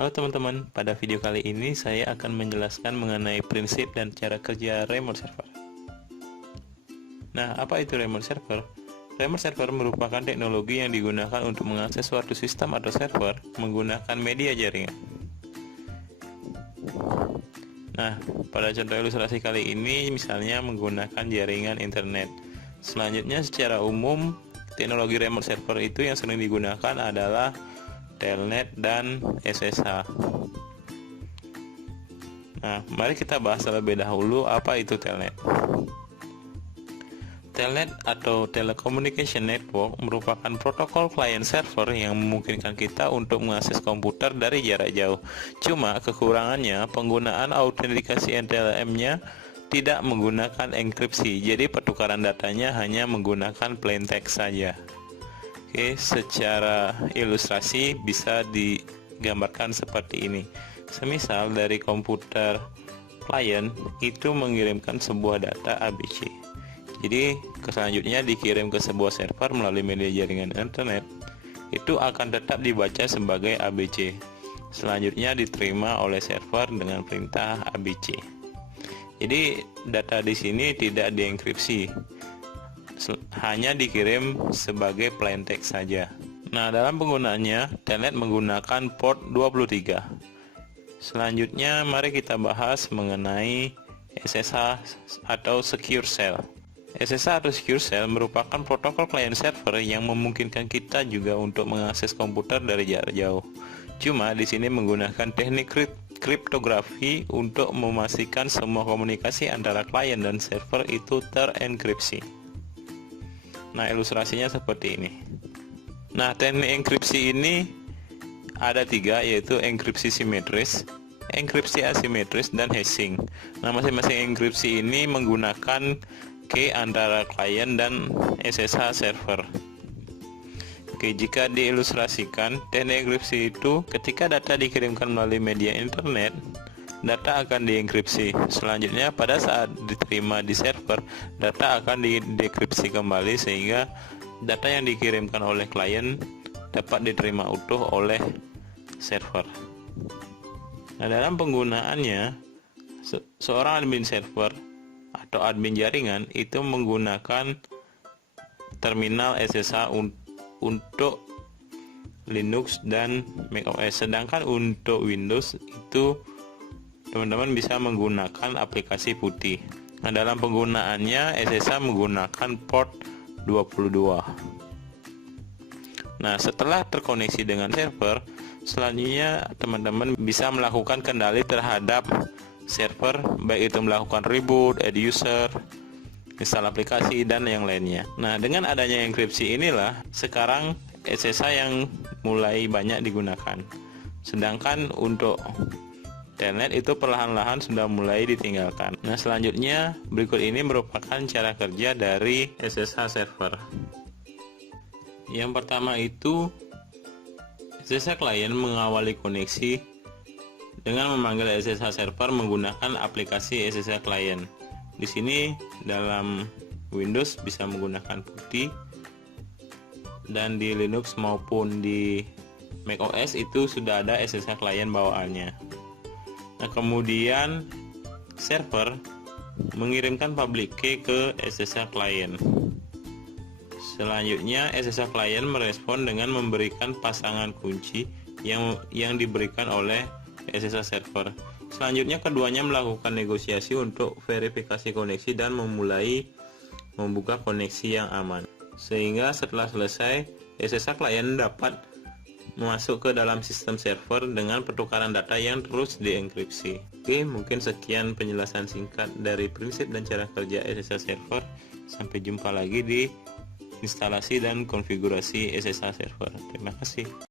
Halo teman-teman, pada video kali ini saya akan menjelaskan mengenai prinsip dan cara kerja remote server. Nah, apa itu remote server? Remote server merupakan teknologi yang digunakan untuk mengakses suatu sistem atau server menggunakan media jaringan. Nah, pada contoh ilustrasi kali ini misalnya menggunakan jaringan internet. Selanjutnya secara umum, teknologi remote server itu yang sering digunakan adalah Telnet dan SSH. Nah, mari kita bahas terlebih dahulu apa itu Telnet. Telnet atau Telecommunication Network merupakan protokol client server yang memungkinkan kita untuk mengakses komputer dari jarak jauh. Cuma kekurangannya penggunaan autentikasi NTLM-nya tidak menggunakan enkripsi, jadi pertukaran datanya hanya menggunakan plain text saja. Oke, secara ilustrasi bisa digambarkan seperti ini. Semisal dari komputer klien itu mengirimkan sebuah data ABC. Jadi selanjutnya dikirim ke sebuah server melalui media jaringan internet. Itu akan tetap dibaca sebagai ABC. Selanjutnya diterima oleh server dengan perintah ABC. Jadi data di sini tidak dienkripsi, hanya dikirim sebagai plain text saja. Nah, dalam penggunaannya, Telnet menggunakan port 23. Selanjutnya, mari kita bahas mengenai SSH atau Secure Shell. SSH atau Secure Shell merupakan protokol client server yang memungkinkan kita juga untuk mengakses komputer dari jarak jauh. Cuma di sini menggunakan teknik kriptografi untuk memastikan semua komunikasi antara klien dan server itu terenkripsi. Nah, ilustrasinya seperti ini. Nah, teknik enkripsi ini ada 3, yaitu enkripsi simetris, enkripsi asimetris, dan hashing. Nah, masing-masing enkripsi ini menggunakan key antara klien dan SSH server. Oke, jika diilustrasikan, teknik enkripsi itu ketika data dikirimkan melalui media internet, data akan dienkripsi. Selanjutnya pada saat diterima di server, data akan didekripsi kembali sehingga data yang dikirimkan oleh klien dapat diterima utuh oleh server. Nah, dalam penggunaannya, seorang admin server atau admin jaringan itu menggunakan terminal SSH untuk Linux dan macOS, sedangkan untuk Windows itu teman-teman bisa menggunakan aplikasi putih. Nah, dalam penggunaannya SSH menggunakan port 22. Nah, setelah terkoneksi dengan server, selanjutnya teman-teman bisa melakukan kendali terhadap server, baik itu melakukan reboot, add user, install aplikasi, dan yang lainnya. Nah, dengan adanya enkripsi inilah sekarang SSH yang mulai banyak digunakan. Sedangkan untuk Telnet itu perlahan-lahan sudah mulai ditinggalkan. Nah, selanjutnya berikut ini merupakan cara kerja dari SSH server. Yang pertama itu SSH client mengawali koneksi dengan memanggil SSH server menggunakan aplikasi SSH client. Di sini dalam Windows bisa menggunakan putih, dan di Linux maupun di macOS itu sudah ada SSH client bawaannya. Nah, kemudian server mengirimkan public key ke SSH client. Selanjutnya SSH client merespon dengan memberikan pasangan kunci yang diberikan oleh SSH server. Selanjutnya keduanya melakukan negosiasi untuk verifikasi koneksi dan memulai membuka koneksi yang aman. Sehingga setelah selesai, SSH client dapat masuk ke dalam sistem server dengan pertukaran data yang terus dienkripsi. Oke, mungkin sekian penjelasan singkat dari prinsip dan cara kerja SSH server. Sampai jumpa lagi di instalasi dan konfigurasi SSH server. Terima kasih.